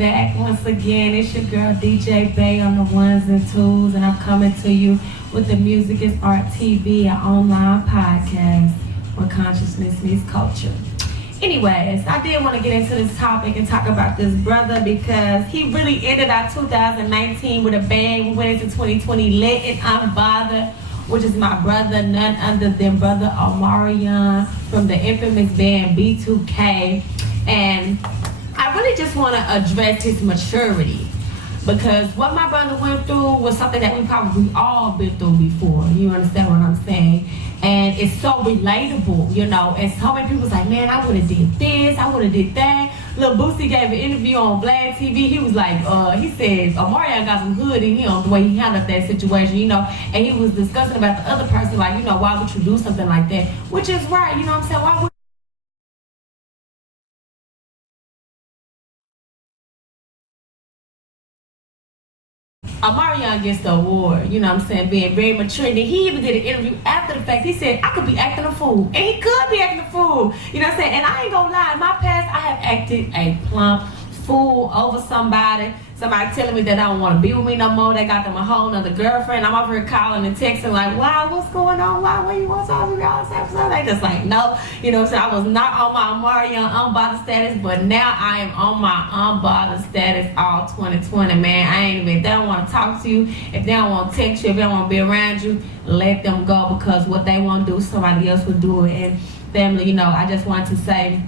back once again. It's your girl DJ Bay on the ones and twos, and I'm coming to you with the Music is Art TV, an online podcast where consciousness meets culture. Anyways, I did want to get into this topic and talk about this brother because he really ended our 2019 with a bang. We went into 2020 lit and unbothered, which is my brother, none other than brother Omarion from the infamous band B2K. And I really just want to address his maturity, because what my brother went through was something that we probably all been through before. You understand what I'm saying? And it's so relatable, you know. And so many people's like, man, I would have did this, I would have did that. Lil Boosie gave an interview on Vlad TV. He was like, he said, Omarion got some hood in him, the way he handled that situation, you know. And he was discussing about the other person, like, you know, why would you do something like that? Which is right, you know what I'm saying? Why would Omarion gets the award, you know what I'm saying, being very mature. And then he even did an interview after the fact. He said, I could be acting a fool. And he could be acting a fool. You know what I'm saying? And I ain't gonna lie, in my past, I have acted a plump fool over somebody. Somebody telling me that I don't want to be with me no more. They got them a whole nother girlfriend. I'm over here calling and texting like, wow, what's going on? Why? What you want to talk to me all this episode? They just like, no. You know what I'm saying? I was not on my Omarion unbothered status, but now I am on my unbothered status all 2020, man. I ain't even, if they don't want to talk to you, if they don't want to text you, if they don't want to be around you, let them go, because what they want to do, somebody else will do it. And family, you know, I just want to say,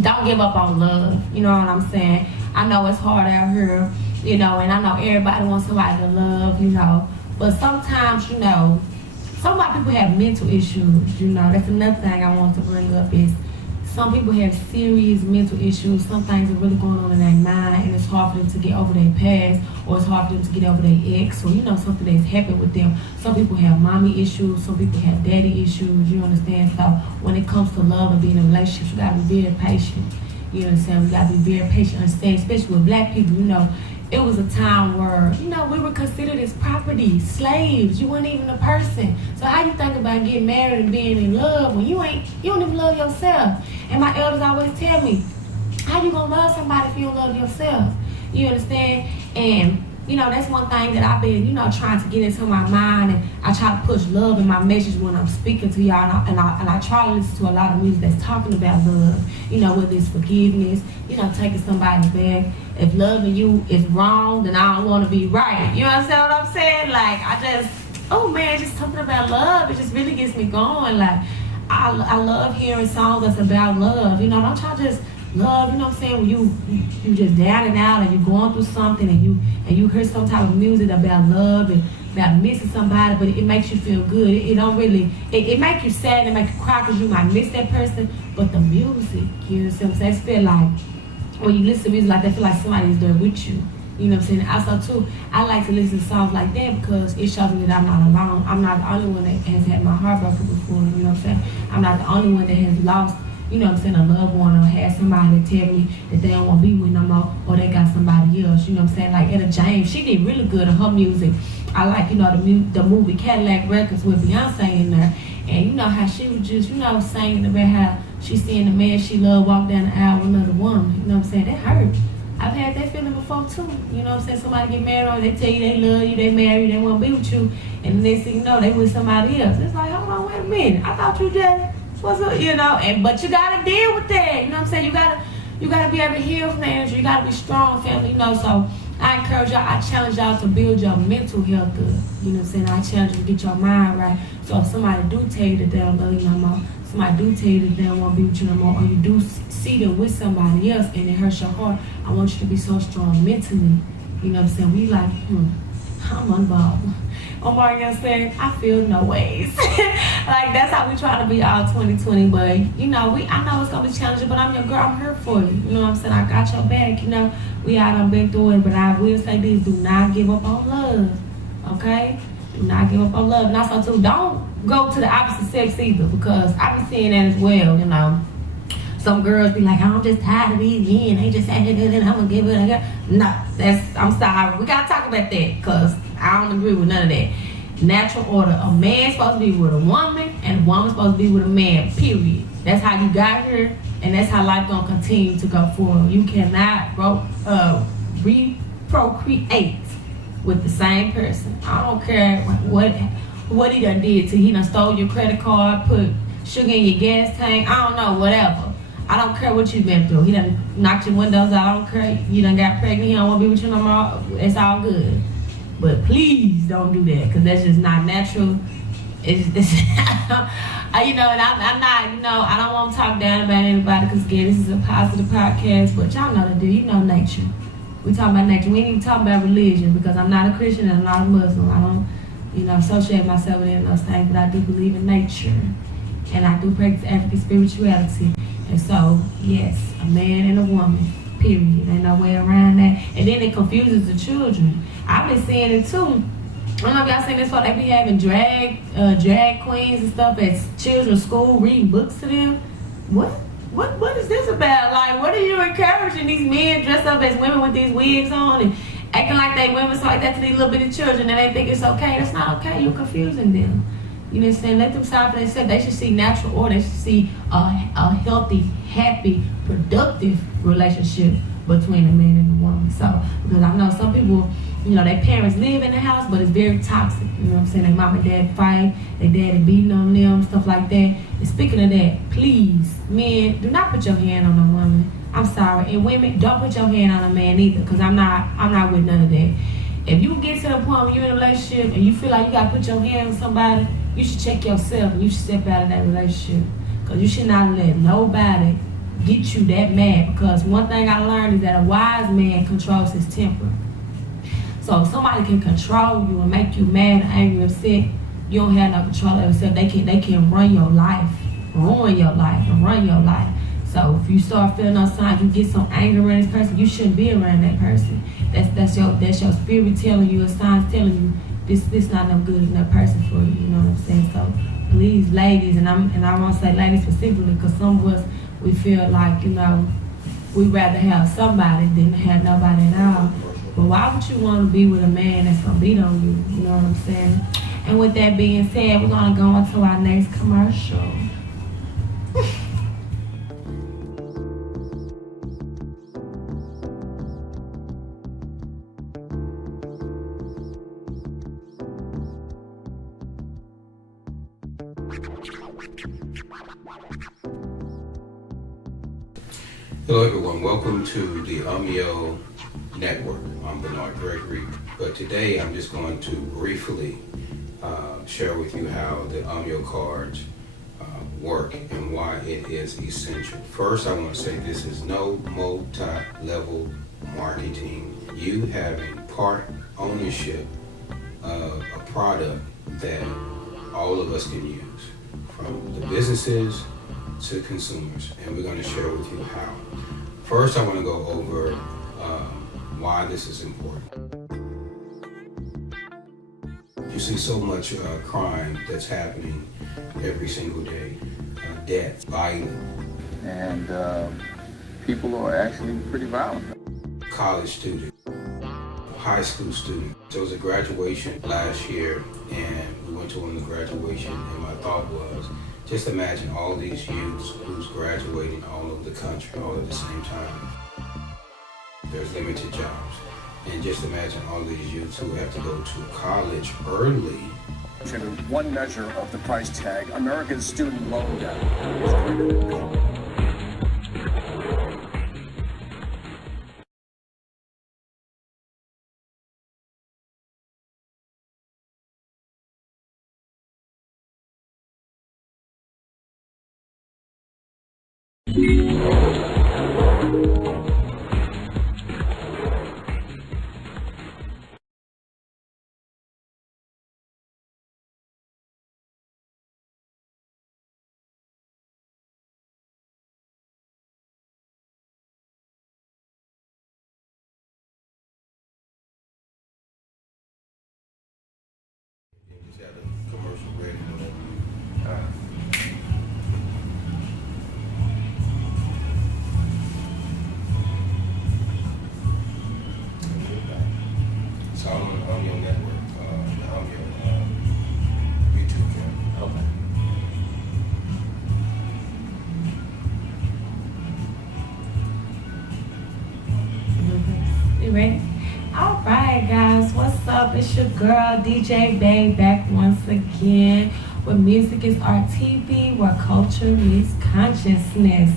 don't give up on love. You know what I'm saying? I know it's hard out here, you know, and I know everybody wants somebody to love, you know, but sometimes, you know, some of my people have mental issues, you know. That's another thing I want to bring up is some people have serious mental issues. Some things are really going on in their mind, and it's hard for them to get over their past, or it's hard for them to get over their ex, or, you know, something that's happened with them. Some people have mommy issues, some people have daddy issues, you understand? So when it comes to love and being in relationships, you gotta be very patient. You understand? We gotta be very patient, understand, especially with black people, you know. It was a time where, you know, we were considered as property, slaves. You weren't even a person. So how you think about getting married and being in love when you don't even love yourself? And my elders always tell me, how you gonna love somebody if you don't love yourself? You understand? And, you know, that's one thing that I've been, you know, trying to get into my mind, and I try to push love in my message when I'm speaking to y'all, and I try to listen to a lot of music that's talking about love, you know, whether it's forgiveness, you know, taking somebody back. If loving you is wrong, then I don't want to be right. You understand what I'm saying? Like, oh man, just something about love, it just really gets me going. Like, I love hearing songs that's about love. You know, don't try to just love, you know what I'm saying, when you just down and out, and you're going through something, and you hear some type of music about love and about missing somebody, but it makes you feel good. It don't really, it makes you sad, and make you cry because you might miss that person, but the music, you know what I'm saying, it feel like, when you listen to music like that, feel like somebody's there with you. You know what I'm saying? Also too, I like to listen to songs like that because it shows me that I'm not alone. I'm not the only one that has had my heart broken before, you know what I'm saying? I'm not the only one that has lost, you know what I'm saying, a loved one, or had somebody that tell me that they don't want to be with no more, or they got somebody else, you know what I'm saying? Like Etta James, she did really good in her music. I like, you know, the movie Cadillac Records with Beyonce in there. And you know how she was just, you know, singing about how she seeing the man she loved walk down the aisle with another woman. You know what I'm saying? That hurt. I've had that feeling before too. You know what I'm saying? Somebody get married, or they tell you they love you, they marry you, they want to be with you, and the next thing you know, they with somebody else. It's like, hold on, wait a minute. I thought you just, what's up, you know? But you gotta deal with that. You know what I'm saying? You gotta be able to heal from that energy. You gotta be strong, family. You know, so I encourage y'all, I challenge y'all to build your mental health up. You know what I'm saying? I challenge you to get your mind right. So if somebody do tell you that they don't love you no more, somebody do tell you that they don't want to be with you no more, or you do see them with somebody else and it hurts your heart, I want you to be so strong mentally. You know what I'm saying? We like, I'm unbothered. Omarion said, I feel no ways. Like, that's how we try to be all 2020. But, you know, I know it's going to be challenging, but I'm your girl. I'm here for you. You know what I'm saying? I got your back. You know, we all done been through it, but I will say this. Do not give up on love. Okay? Do not give up on love. And also, too, don't go to the opposite sex either, because I be seeing that as well, you know. Some girls be like, I'm just tired of these men. They just said it, and I'm going to give it a girl. No, I'm sorry. We got to talk about that, because I don't agree with none of that. Natural order. A man's supposed to be with a woman, and a woman's supposed to be with a man, period. That's how you got here, and that's how life gonna continue to go forward. You cannot procreate with the same person. I don't care what he done did to you. He done stole your credit card, put sugar in your gas tank, I don't know, whatever. I don't care what you've been through. He done knocked your windows out, I don't care. You done got pregnant, he don't want to be with you no more. It's all good. But please don't do that, because that's just not natural. It's you know, and I'm not, you know, I don't want to talk down about anybody, because again, this is a positive podcast, but y'all know the deal, you know nature. We talking about nature. We ain't even talking about religion, because I'm not a Christian and I'm not a Muslim. I don't, you know, associate myself with any of those things, but I do believe in nature. And I do practice African spirituality. And so, yes, a man and a woman, period. Ain't no way around that. And then it confuses the children. I've been seeing it too. I don't know if y'all seen this before. They be having drag queens and stuff at children's school, reading books to them. What is this about? Like, what are you encouraging these men dressed up as women with these wigs on and acting like they women so like that to these little bitty children and they think it's okay? That's not okay. You're confusing them. You know what I'm saying? Let them stop and say they should see natural order. They should see a healthy, happy, productive relationship between a man and a woman. So, because I know some people, you know, their parents live in the house, but it's very toxic. You know what I'm saying? Their mom and dad fight, their daddy beating on them, stuff like that. And speaking of that, please, men, do not put your hand on a woman. I'm sorry. And women, don't put your hand on a man either, because I'm not with none of that. If you get to the point where you're in a relationship and you feel like you gotta put your hand on somebody, you should check yourself and you should step out of that relationship. Because you should not let nobody get you that mad. Because one thing I learned is that a wise man controls his temper. So if somebody can control you and make you mad, angry, upset, you don't have no control of yourself. They can run your life, ruin your life, and run your life. So if you start feeling those signs, you get some anger around this person, you shouldn't be around that person. That's your spirit telling you, a sign telling you this not no good enough person for you. You know what I'm saying? So please, ladies, and I want to say ladies specifically, because some of us, we feel like, you know, we'd rather have somebody than have nobody at all. But why would you want to be with a man that's gonna beat on you? You know what I'm saying? And with that being said, we're gonna go on to our next commercial. Hello everyone, welcome to the UMYO network. I'm Gregory, but today I'm just going to briefly share with you how the UMYO cards work and why it is essential. First, I want to say this is no multi-level marketing. You having part ownership of a product that all of us can use, from the businesses to consumers, and we're going to share with you how. First, I want to go over why this is important. You see so much crime that's happening every single day, death, violence. And people are actually pretty violent. College student, high school student. There was a graduation last year, and we went to one of the graduation, and my thought was, just imagine all these youths who's graduating all over the country all at the same time. There's limited jobs. And just imagine all these youths who have to go to college early. One measure of the price tag, America's student loan debt is greater than COVID. Just have a commercial ready, whatever. It's all on the UMYO network, the UMYO YouTube channel. Okay. You ready? All right, guys, what's up? It's your girl, DJ Bay, back once again where music is our TV, where culture meets consciousness.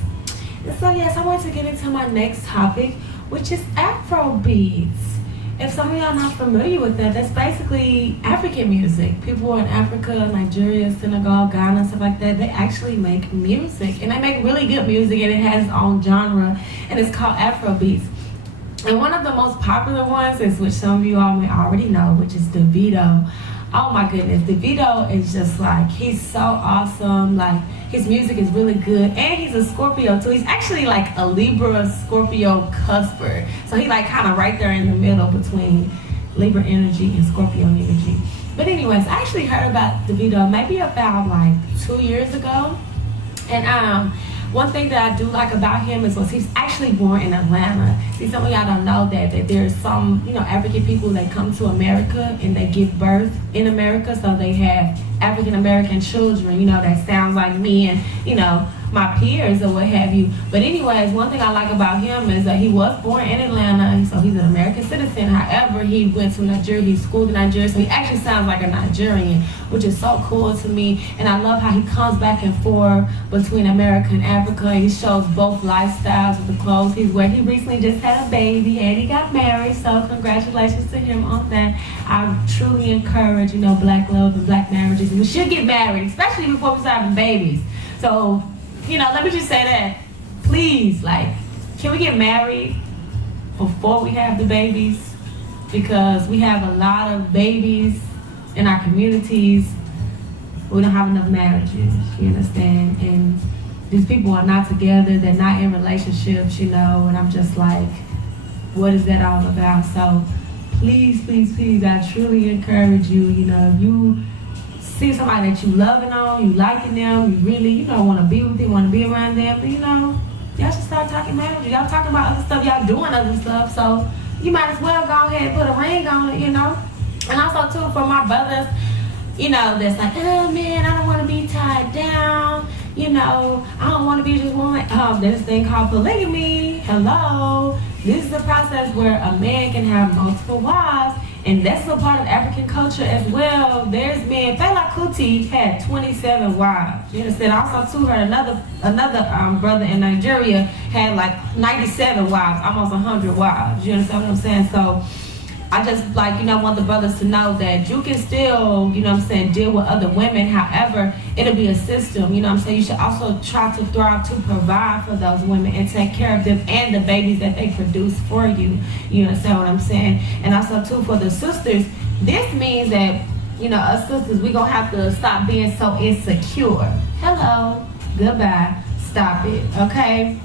And so, yes, I want to get into my next topic, which is Afro beats. If some of y'all not familiar with that, that's basically African music. People in Africa, Nigeria, Senegal, Ghana, stuff like that, they actually make music. And they make really good music, and it has its own genre, and it's called Afro beats. And one of the most popular ones is, which some of you all may already know, which is Davido. Oh my goodness, Davido is just like, he's so awesome. Like, his music is really good, and he's a Scorpio too. He's actually like a Libra Scorpio cusper. So he like kind of right there in the middle between Libra energy and Scorpio energy. But anyways, I actually heard about Davido maybe about like 2 years ago. And one thing that I do like about him is he's actually born in Atlanta. See, some of y'all don't know that there's some, African people that come to America and they give birth in America. So they have African American children, that sounds like me and, my peers or what have you. But anyways, one thing I like about him is that he was born in Atlanta, so he's an American citizen. However, he went to Nigeria, he schooled in Nigeria, so he actually sounds like a Nigerian, which is so cool to me. And I love how he comes back and forth between America and Africa. He shows both lifestyles with the clothes he's wearing. He recently just had a baby and he got married, so congratulations to him on that. I truly encourage, black love and black marriages. And we should get married, especially before we start having babies. So, let me just say that, please, can we get married before we have the babies? Because we have a lot of babies in our communities. We don't have enough marriages, you understand? And these people are not together, they're not in relationships, and I'm just like, what is that all about? So please, please, please, I truly encourage you, if you see somebody that you loving on, you liking them, you really, want to be with them, want to be around them, y'all should start talking marriage. Y'all talking about other stuff, y'all doing other stuff, so you might as well go ahead and put a ring on it, And also too, for my brothers, that's like, oh man, I don't want to be tied down, I don't want to be just one. There's this thing called polygamy. Hello. This is a process where a man can have multiple wives. And that's a part of African culture as well. There's men, Fela Kuti had 27 wives. You understand? I also too heard another brother in Nigeria had like 97 wives, almost 100 wives. You understand what I'm saying? So I just want the brothers to know that you can still, deal with other women. However, it'll be a system, You should also try to thrive to provide for those women and take care of them and the babies that they produce for you. You understand what I'm saying? And also too, for the sisters, this means that, us sisters, we're going to have to stop being so insecure. Hello, goodbye, stop it, okay?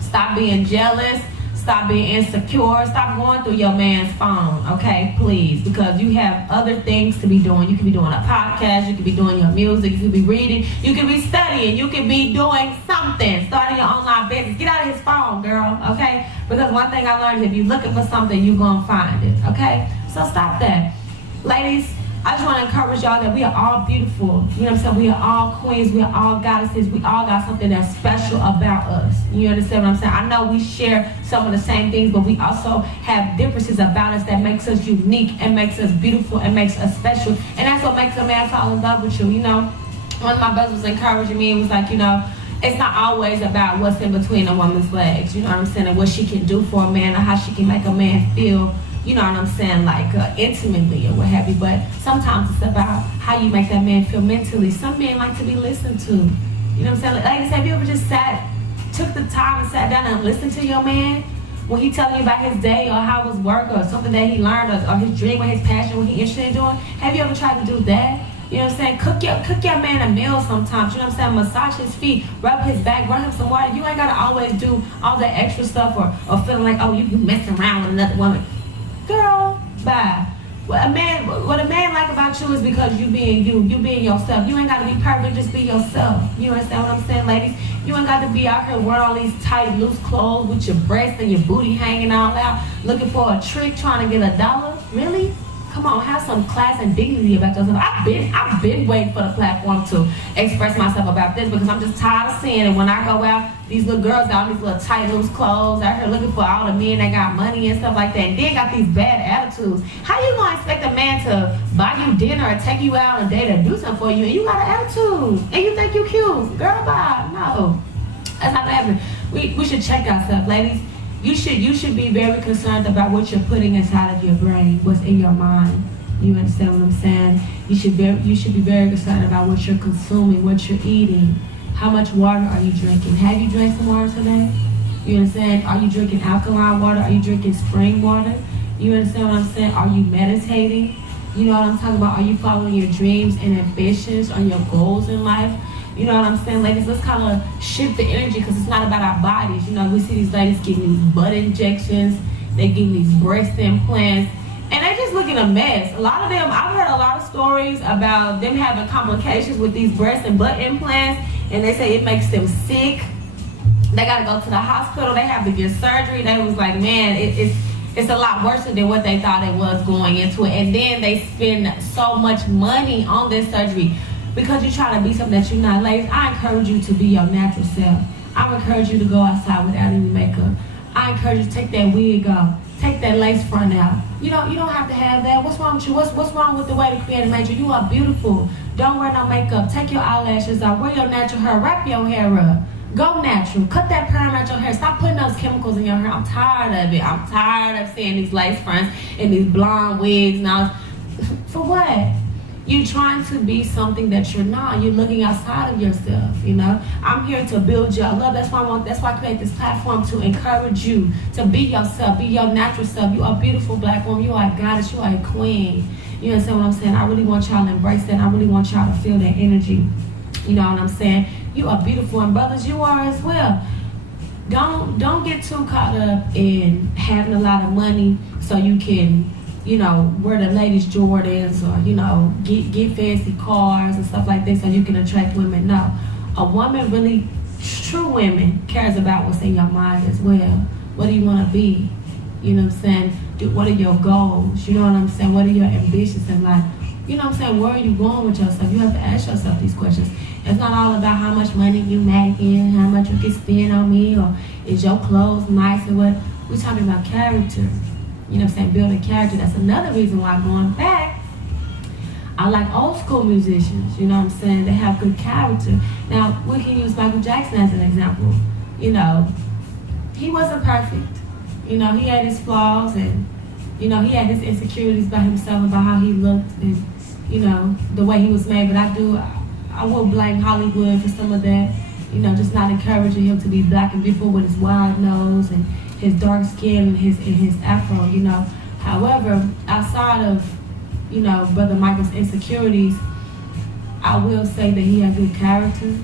Stop being jealous. Stop being insecure. Stop going through your man's phone, okay? Please, because you have other things to be doing. You could be doing a podcast. You could be doing your music. You could be reading. You could be studying. You could be doing something. Starting your online business. Get out of his phone, girl, okay? Because one thing I learned, if you're looking for something, you're going to find it, okay? So stop that. Ladies, I just want to encourage y'all that we are all beautiful. You know what I'm saying? We are all queens. We are all goddesses. We all got something that's special about us. You understand what I'm saying? I know we share some of the same things, but we also have differences about us that makes us unique and makes us beautiful and makes us special. And that's what makes a man fall in love with you, One of my brothers was encouraging me. It was like, it's not always about what's in between a woman's legs. You know what I'm saying? And what she can do for a man or how she can make a man feel, you know what I'm saying, intimately or what have you. But sometimes it's about how you make that man feel mentally. Some men like to be listened to. You know what I'm saying? Ladies, have you ever just took the time and sat down and listened to your man when he telling you about his day or how his work or something that he learned or his dream or his passion, what he interested in doing? Have you ever tried to do that? You know what I'm saying? Cook your man a meal sometimes. You know what I'm saying? Massage his feet, rub his back, rub him some water. You ain't gotta always do all that extra stuff or feeling like, oh, you messing around with another woman. Girl, bye. What a man like about you is because you being you being yourself. You ain't got to be perfect, just be yourself. You understand what I'm saying, ladies? You ain't got to be out here wearing all these tight, loose clothes with your breasts and your booty hanging all out, looking for a trick, trying to get $1. Really? Come on, have some class and dignity about yourself. I've been waiting for the platform to express myself about this because I'm just tired of seeing it. When I go out, these little girls got these little tight, loose clothes out here looking for all the men that got money and stuff like that. And then got these bad attitudes. How you gonna expect a man to buy you dinner or take you out on a date or do something for you and you got an attitude and you think you cute? Girl, bye. No, that's not happening. We should check ourselves, ladies. You should be very concerned about what you're putting inside of your brain, what's in your mind. You understand what I'm saying? You should be very concerned about what you're consuming, what you're eating. How much water are you drinking? Have you drank some water today? You understand? Are you drinking alkaline water? Are you drinking spring water? You understand what I'm saying? Are you meditating? You know what I'm talking about? Are you following your dreams and ambitions or your goals in life? You know what I'm saying, ladies? Let's kind of shift the energy because it's not about our bodies. You know, we see these ladies getting these butt injections, they getting these breast implants, and they just looking a mess. A lot of them, I've heard a lot of stories about them having complications with these breast and butt implants, and they say it makes them sick. They got to go to the hospital. They have to get surgery. They was like, man, it's a lot worse than what they thought it was going into it. And then they spend so much money on this surgery. Because you're trying to be something that you're not. Ladies, I encourage you to be your natural self. I encourage you to go outside without any makeup. I encourage you to take that wig off. Take that lace front out. You don't have to have that. What's wrong with you? What's wrong with the way the Creator made you? You are beautiful. Don't wear no makeup. Take your eyelashes out. Wear your natural hair. Wrap your hair up. Go natural. Cut that perm out your hair. Stop putting those chemicals in your hair. I'm tired of it. I'm tired of seeing these lace fronts and these blonde wigs and all. For what? You're trying to be something that you're not. You're looking outside of yourself, you know. I'm here to build your love. That's why I create this platform, to encourage you to be yourself, be your natural self. You are a beautiful black woman. You are a goddess. You are a queen. You understand what I'm saying? I really want y'all to embrace that. I really want y'all to feel that energy. You know what I'm saying? You are beautiful, and brothers, you are as well. Don't get too caught up in having a lot of money so you can, you know, wear the latest Jordans or, you know, get fancy cars and stuff like this so you can attract women. No. A woman really, true women, cares about what's in your mind as well. What do you want to be? You know what I'm saying? What are your goals? You know what I'm saying? What are your ambitions in life? You know what I'm saying? Where are you going with yourself? You have to ask yourself these questions. It's not all about how much money you making, how much you can spend on me, or is your clothes nice or what. We're talking about character. You know what I'm saying? Building character. That's another reason why, going back, I like old school musicians. You know what I'm saying? They have good character. Now, we can use Michael Jackson as an example. You know, he wasn't perfect. You know, he had his flaws, and, you know, he had his insecurities about himself, about how he looked, and, you know, the way he was made. But I will blame Hollywood for some of that. You know, just not encouraging him to be black and beautiful with his wide nose and his dark skin and his afro, you know. However, outside of, you know, Brother Michael's insecurities, I will say that he had good character.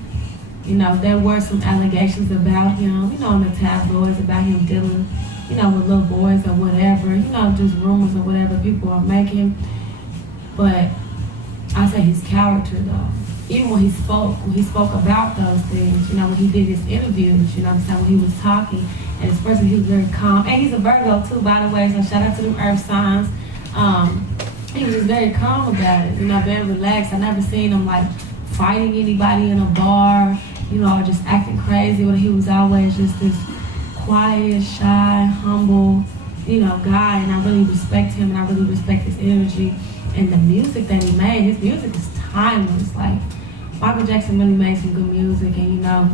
You know, there were some allegations about him, you know, in the tabloids about him dealing, you know, with little boys or whatever, you know, just rumors or whatever people are making. But I say his character, though. Even when he spoke about those things, you know, when he did his interviews, you know what I'm saying, when he was talking, and his person, he was very calm. And he's a Virgo too, by the way, so shout out to them earth signs. He was just very calm about it, you know, very relaxed. I never seen him like fighting anybody in a bar, you know, or just acting crazy. But he was always just this quiet, shy, humble, you know, guy. And I really respect him, and I really respect his energy and the music that he made. His music is timeless. Like, Michael Jackson really made some good music, and, you know,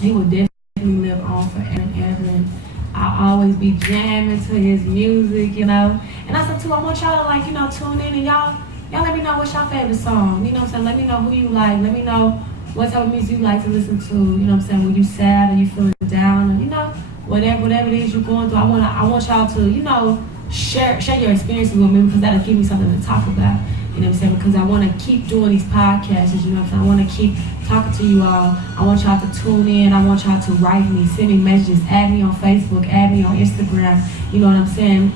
he would definitely live on forever and ever. And I'll always be jamming to his music, you know. And I said too, I want y'all to, like, you know, tune in, and y'all let me know what's your favorite song. You know what I'm saying? Let me know who you like. Let me know what type of music you like to listen to. You know what I'm saying? When you sad or you feeling down, or, you know, whatever it is you're going through. I want y'all to, you know, share your experiences with me, because that'll give me something to talk about. You know what I'm saying? Because I want to keep doing these podcasts, you know what I'm saying? I want to keep talking to you all. I want y'all to tune in. I want y'all to write me, send me messages, add me on Facebook, add me on Instagram. You know what I'm saying?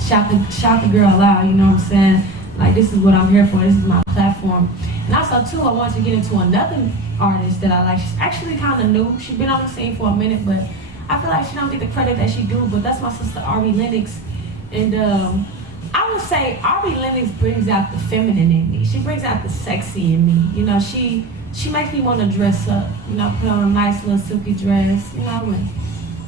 Shout the girl out, you know what I'm saying? Like, this is what I'm here for. This is my platform. And also, too, I want to get into another artist that I like. She's actually kind of new. She's been on the scene for a minute, but I feel like she don't get the credit that she do. But that's my sister, Ari Lennox. And I I would say Ari Lennox brings out the feminine in me. She brings out the sexy in me. You know, she makes me want to dress up. You know, put on a nice little silky dress. You know, and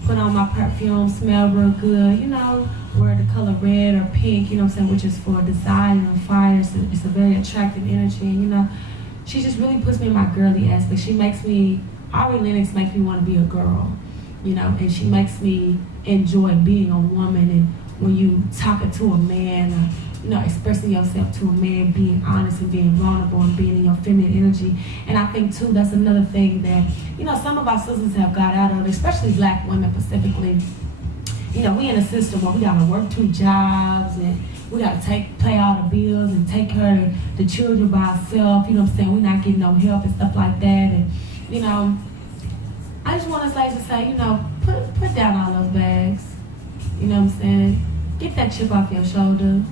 put on my perfume, smell real good. You know, wear the color red or pink. You know what I'm saying, which is for desire and fire. It's a very attractive energy. And, you know, she just really puts me in my girly aspect. Ari Lennox makes me want to be a girl. You know, and she makes me enjoy being a woman. And when you talking to a man, or, you know, expressing yourself to a man, being honest and being vulnerable and being in your feminine energy. And I think too, that's another thing that, you know, some of our sisters have got out of, especially black women specifically. You know, we in a system where we gotta work 2 jobs and we gotta pay all the bills and take care of the children by ourselves. You know what I'm saying? We're not getting no help and stuff like that. And, you know, I just want us ladies to say, you know, put down all those bags. You know what I'm saying? Get that chip off your shoulder.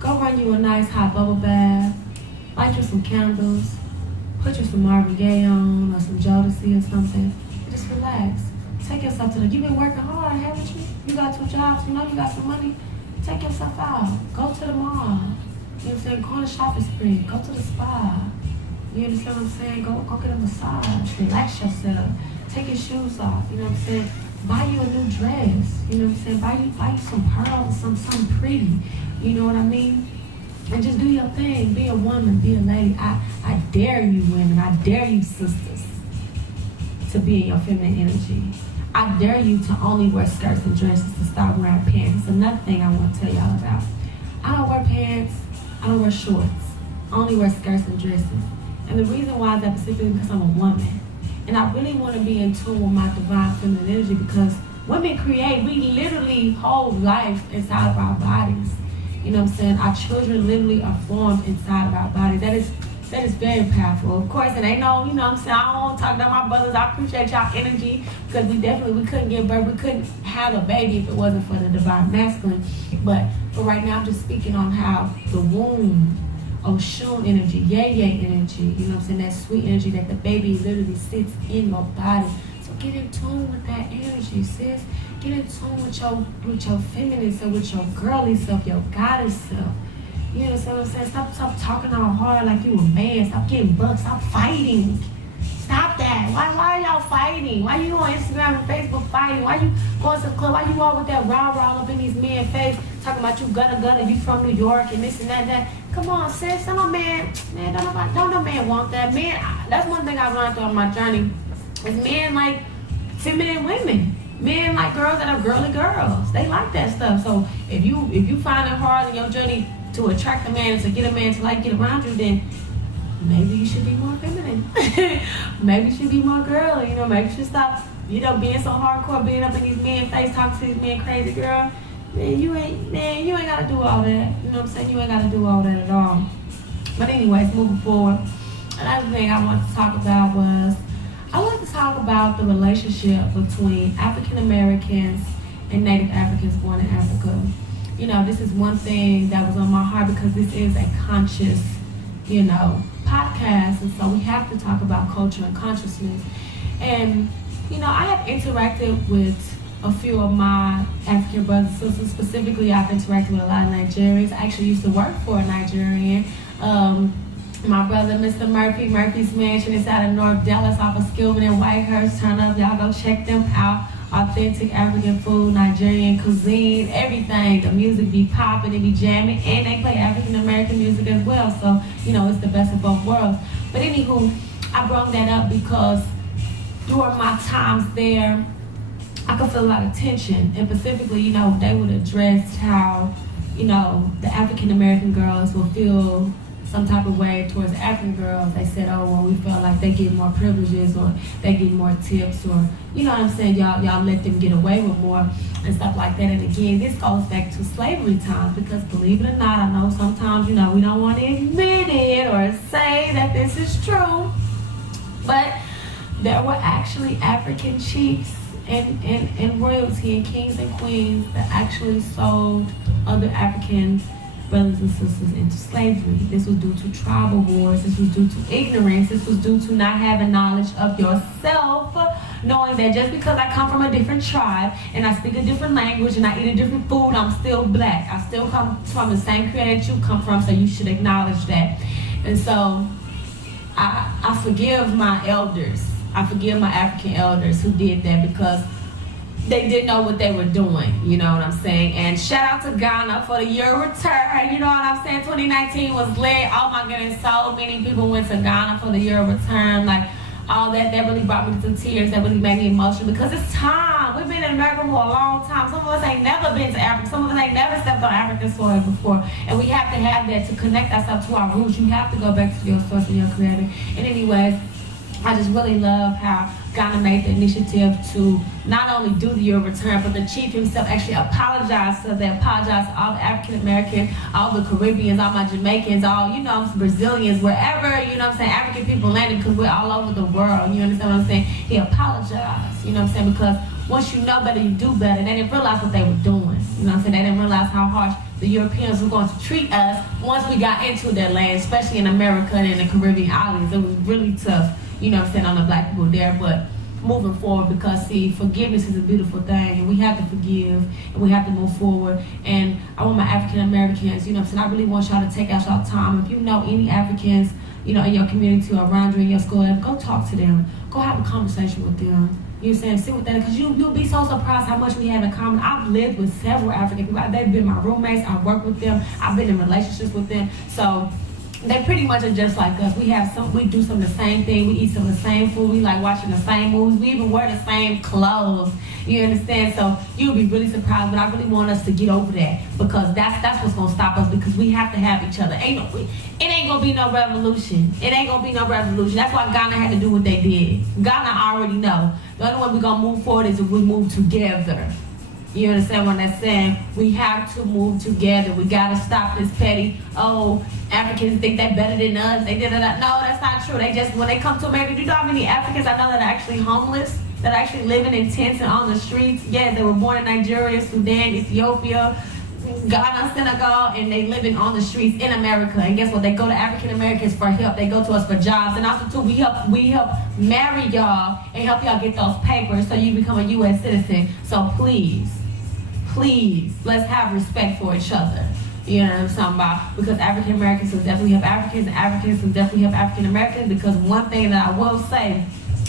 Go run you a nice hot bubble bath. Light you some candles. Put you some Marvin Gaye on or some Jodeci or something. Just relax. Take yourself to you've been working hard, haven't you? You got 2 jobs, you know you got some money. Take yourself out. Go to the mall. You know what I'm saying? Go on a shopping spree. Go to the spa. You understand what I'm saying? Go get a massage. Relax yourself. Take your shoes off. You know what I'm saying? Buy you a new dress. You know what I'm saying? Buy you some pearls, something pretty. You know what I mean? And just do your thing. Be a woman. Be a lady. I dare you women. I dare you sisters to be in your feminine energy. I dare you to only wear skirts and dresses, to stop wearing pants. It's another thing I want to tell y'all about. I don't wear pants. I don't wear shorts. I only wear skirts and dresses. And the reason why is that specifically because I'm a woman. And I really want to be in tune with my divine feminine energy because women create. We literally hold life inside of our bodies. You know what I'm saying? Our children literally are formed inside of our bodies. That is very powerful. Of course, it ain't no, you know what I'm saying? I don't want to talk about my brothers. I appreciate y'all energy because we couldn't give birth. We couldn't have a baby if it wasn't for the divine masculine. But for right now, I'm just speaking on how the womb, Oshun energy, Yay energy, you know what I'm saying? That sweet energy that the baby literally sits in your body. So get in tune with that energy, sis. Get in tune with your feminine self, with your girly self, your goddess self. You know what I'm saying? Stop talking all hard like you a man. Stop getting bucked. Stop fighting. Stop that. Why are y'all fighting? Why you on Instagram and Facebook fighting? Why you going to the club? Why you all with that rah-rah up in these men's face talking about you gutter, you from New York and this and that. Come on, sis. Don't no man want that. Man, that's one thing I've learned throughout my journey. Is men like feminine women. Men like girls that are girly girls. They like that stuff. So if you find it hard in your journey to attract a man, to get a man to like get around you, then maybe you should be more feminine. Maybe you should be more girly. You know, maybe you should stop, you know, being so hardcore, being up in these men's face, talking to these men crazy, girl. Man, you ain't gotta do all that. You know what I'm saying? You ain't gotta do all that at all. But anyways, moving forward, another thing I wanted to talk about was I want to talk about the relationship between African Americans and Native Africans born in Africa. You know, this is one thing that was on my heart because this is a conscious, you know, podcast, and so we have to talk about culture and consciousness. And, you know, I have interacted with a few of my African brothers and sisters. Specifically, I've interacted with a lot of Nigerians. I actually used to work for a Nigerian. My brother, Mr. Murphy's Mansion is out of North Dallas off of Skillman and Whitehurst. Turn up, y'all go check them out. Authentic African food, Nigerian cuisine, everything. The music be popping, it be jamming, and they play African American music as well. So, you know, it's the best of both worlds. But anywho, I brought that up because during my times there, I could feel a lot of tension. And specifically, you know, they would address how, you know, the African American girls will feel some type of way towards the African girls. They said, oh, well, we feel like they get more privileges or they get more tips or, you know what I'm saying, y'all let them get away with more and stuff like that. And again, this goes back to slavery times because believe it or not, I know sometimes, you know, we don't want to admit it or say that this is true, but there were actually African chiefs and royalty and kings and queens that actually sold other African brothers and sisters into slavery. This was due to tribal wars. This was due to ignorance. This was due to not having knowledge of yourself. knowing that just because I come from a different tribe and I speak a different language and I eat a different food, I'm still black. I still come from the same creator that you come from, so you should acknowledge that. And so I forgive my elders. I forgive my African elders who did that because they didn't know what they were doing, you know what I'm saying? And shout out to Ghana for the year return, you know what I'm saying? 2019 was lit. Oh my goodness, so many people went to Ghana for the year return. Like, all that really brought me to tears. That really made me emotional because it's time. We've been in America for a long time. Some of us ain't never been to Africa. Some of us ain't never stepped on African soil before. And we have to have that to connect ourselves to our roots. You have to go back to your source and your creator. And anyways, I just really love how Ghana made the initiative to not only do the year return, but the chief himself actually apologized to them, apologized to all the African Americans, all the Caribbeans, all my Jamaicans, all, you know, Brazilians, wherever, you know what I'm saying, African people landed, because we're all over the world, you understand what I'm saying? He apologized, you know what I'm saying, because once you know better, you do better. They didn't realize what they were doing, you know what I'm saying? They didn't realize how harsh the Europeans were going to treat us once we got into their land, especially in America and in the Caribbean islands. It was really tough, you know what I'm saying, on the black people there, but moving forward, because see, forgiveness is a beautiful thing, and we have to forgive, and we have to move forward. And I want my African Americans, you know what I'm saying, I really want y'all to take out y'all time. If you know any Africans, you know, in your community or around you in your school, go talk to them, go have a conversation with them. You know what I'm saying? Sit with them, because you'll be so surprised how much we have in common. I've lived with several African people. They've been my roommates. I've worked with them. I've been in relationships with them. So they pretty much are just like us. We do some of the same thing. We eat some of the same food. We like watching the same movies. We even wear the same clothes. You understand? So you'll be really surprised, but I really want us to get over that, because that's what's gonna stop us, because we have to have each other. It ain't gonna be no revolution. It ain't gonna be no revolution. That's why Ghana had to do what they did. Ghana already know. The only way we're gonna move forward is if we move together. You understand what I'm saying? We have to move together. We gotta stop this petty, oh, Africans think they're better than us. They did that. No, that's not true. They just, when they come to America, do you know how many Africans I know that are actually homeless? That are actually living in tents and on the streets? Yes, they were born in Nigeria, Sudan, Ethiopia, Ghana, Senegal, and they living on the streets in America. And guess what? They go to African Americans for help. They go to us for jobs. And also too, we help marry y'all and help y'all get those papers so you become a U.S. citizen. So please, let's have respect for each other. You know what I'm talking about? Because African Americans will definitely help Africans, and Africans will definitely help African Americans. Because one thing that I will say,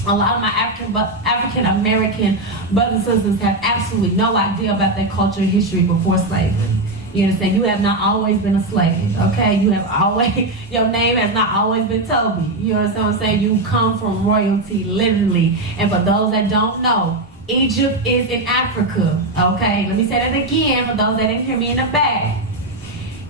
a lot of my African American brothers and sisters have absolutely no idea about their culture and history before slavery. You understand? You have not always been a slave, okay? You have always, your name has not always been Toby. You understand what I'm saying? You come from royalty, literally. And for those that don't know, Egypt is in Africa, okay? Let me say that again for those that didn't hear me in the back.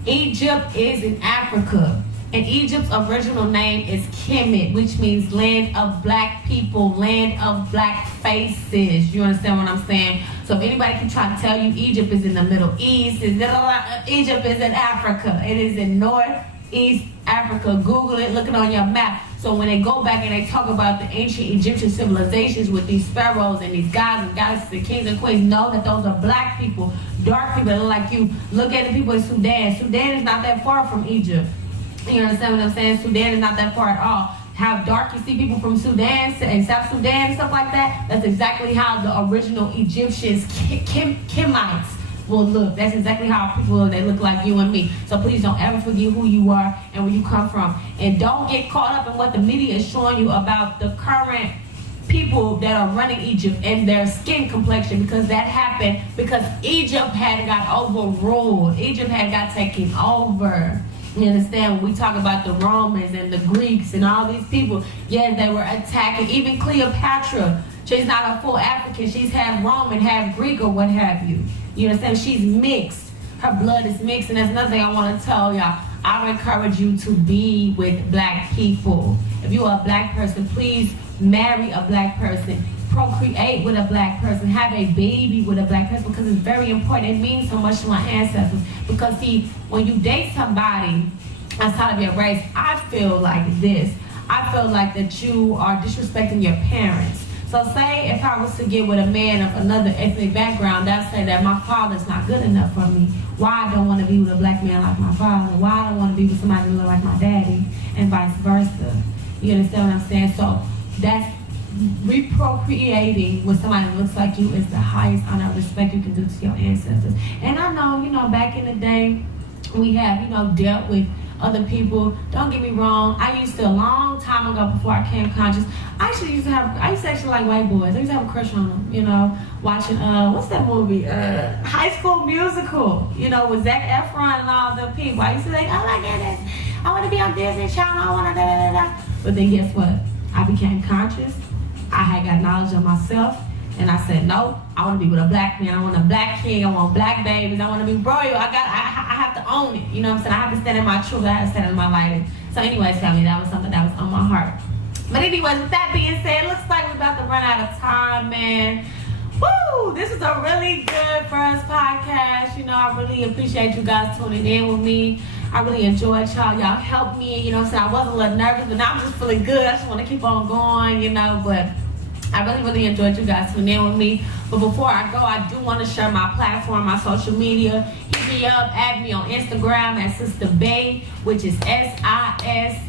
Egypt is in Africa. And Egypt's original name is Kemet, which means land of black people, land of black faces. You understand what I'm saying? So if anybody can try to tell you Egypt is in the Middle East, Egypt is in Africa. It is in Northeast Africa. Google it, look it on your map. So when they go back and they talk about the ancient Egyptian civilizations with these pharaohs and these gods and goddesses and kings and queens, know that those are black people, dark people that look like you. Look at the people in Sudan. Sudan is not that far from Egypt. You understand what I'm saying? Sudan is not that far at all. How dark you see people from Sudan and South Sudan and stuff like that, that's exactly how the original Egyptians, Kemites, will look. That's exactly how people look. They look like you and me. So please don't ever forget who you are and where you come from. And don't get caught up in what the media is showing you about the current people that are running Egypt and their skin complexion, because that happened because Egypt had got overruled. Egypt had got taken over. You understand? When we talk about the Romans and the Greeks and all these people, yes, they were attacking. Even Cleopatra, she's not a full African. She's half Roman, half Greek, or what have you. You understand? She's mixed. Her blood is mixed. And that's another thing I want to tell y'all. I would encourage you to be with black people. If you are a black person, please marry a black person. Procreate with a black person. Have a baby with a black person, because it's very important. It means so much to my ancestors. Because see, when you date somebody outside of your race, I feel like this. I feel like that you are disrespecting your parents. So say if I was to get with a man of another ethnic background, I'd say that my father's not good enough for me. Why I don't want to be with a black man like my father? Why I don't want to be with somebody who looks like my daddy? And vice versa. You understand what I'm saying? So that's reprocreating with somebody that looks like you is the highest honor and respect you can do to your ancestors. And I know, back in the day, we have, dealt with other people. Don't get me wrong. I used to, a long time ago before I came conscious, I used to actually like white boys. I used to have a crush on them, watching, what's that movie? High School Musical, with Zac Efron and all the people. I used to say, oh my goodness, I want to be on Disney Channel, I want to da-da-da-da. But then guess what? I became conscious. I had got knowledge of myself. And I said, no, I want to be with a black man. I want a black king. I want black babies. I want to be royal. I have to own it. You know what I'm saying? I have to stand in my truth. I have to stand in my light. So anyways, family, that was something that was on my heart. But anyways, with that being said, it looks like we're about to run out of time, man. Woo! This is a really good first podcast. I really appreciate you guys tuning in with me. I really enjoyed y'all. Y'all helped me. I was a little nervous, but now I'm just feeling good. I just want to keep on going, but I really, really enjoyed you guys tuning in with me. But before I go, I do want to share my platform, my social media. Hit me up, add me on Instagram at Sister Bay, which is SISTABEY,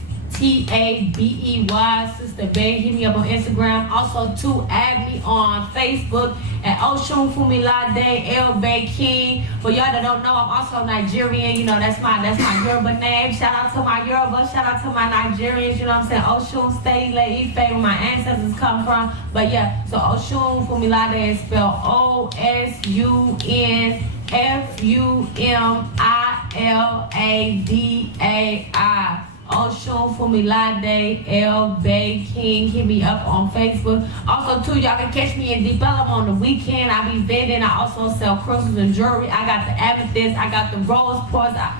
Sister Bay. Hit me up on Instagram. Also, too, add me on Facebook at Oshun Fumilade El Bay King. For y'all that don't know, I'm also Nigerian. That's my Yoruba name. Shout out to my Yoruba. Shout out to my Nigerians. You know what I'm saying? Oshun, State, Ife, where my ancestors come from. But yeah, so Oshun Fumilade is spelled OSUNFUMILADAI. Oshun Fumilade El Bay King. Hit me up on Facebook. Also, too, y'all can catch me in Deep Ellum on the weekend. I be vending. I also sell crystals and jewelry. I got the amethyst. I got the rose quartz. I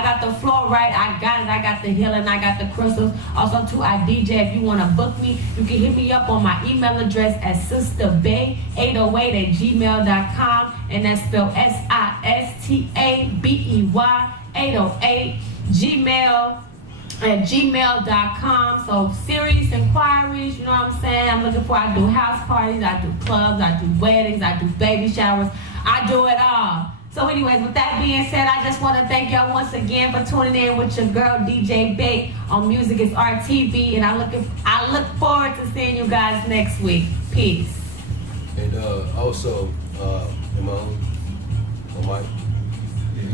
got the fluorite. I got it. I got the healing. I got the crystals. Also, too, I DJ. If you want to book me, you can hit me up on my email address at sisterbay808@gmail.com, and that's spelled SISTABEY 808 gmail.com. So serious inquiries, you know what I'm saying? I do house parties, I do clubs, I do weddings, I do baby showers, I do it all. So anyways, with that being said, I just want to thank y'all once again for tuning in with your girl DJ Bay on Music is Art TV, and I look forward to seeing you guys next week. Peace. And also, am I on mic?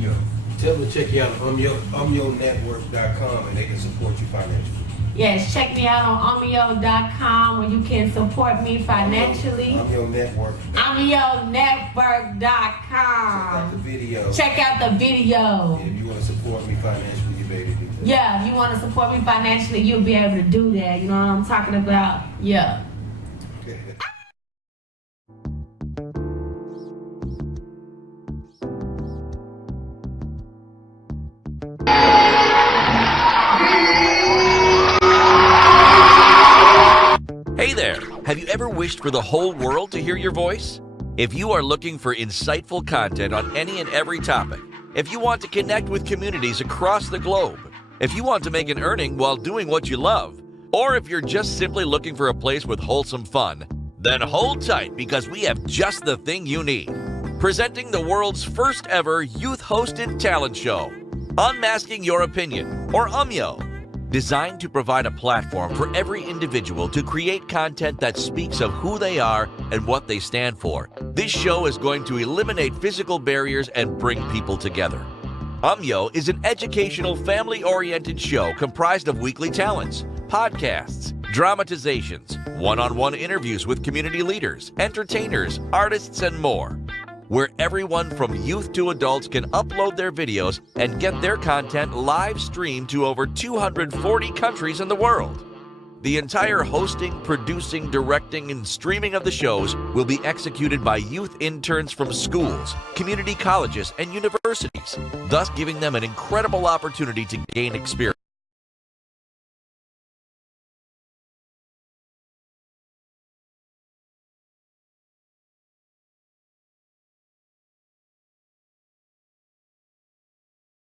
Yeah. Tell them to check you out on UMYOnetwork.com, and they can support you financially. Yes, check me out on UMYO.com, where you can support me financially. UMYOnetwork.com. Check out the video. Check out the video. And if you want to support me financially, you better do that. Yeah, if you want to support me financially, you'll be able to do that. You know what I'm talking about? Yeah. Hey there! Have you ever wished for the whole world to hear your voice? If you are looking for insightful content on any and every topic, if you want to connect with communities across the globe, if you want to make an earning while doing what you love, or if you're just simply looking for a place with wholesome fun, then hold tight, because we have just the thing you need. Presenting the world's first ever youth-hosted talent show, Unmasking Your Opinion, or UMYO. Designed to provide a platform for every individual to create content that speaks of who they are and what they stand for. This show is going to eliminate physical barriers and bring people together. UMYO is an educational, family-oriented show comprised of weekly talents, podcasts, dramatizations, one-on-one interviews with community leaders, entertainers, artists, and more, where everyone from youth to adults can upload their videos and get their content live streamed to over 240 countries in the world. The entire hosting, producing, directing, and streaming of the shows will be executed by youth interns from schools, community colleges, and universities, thus giving them an incredible opportunity to gain experience.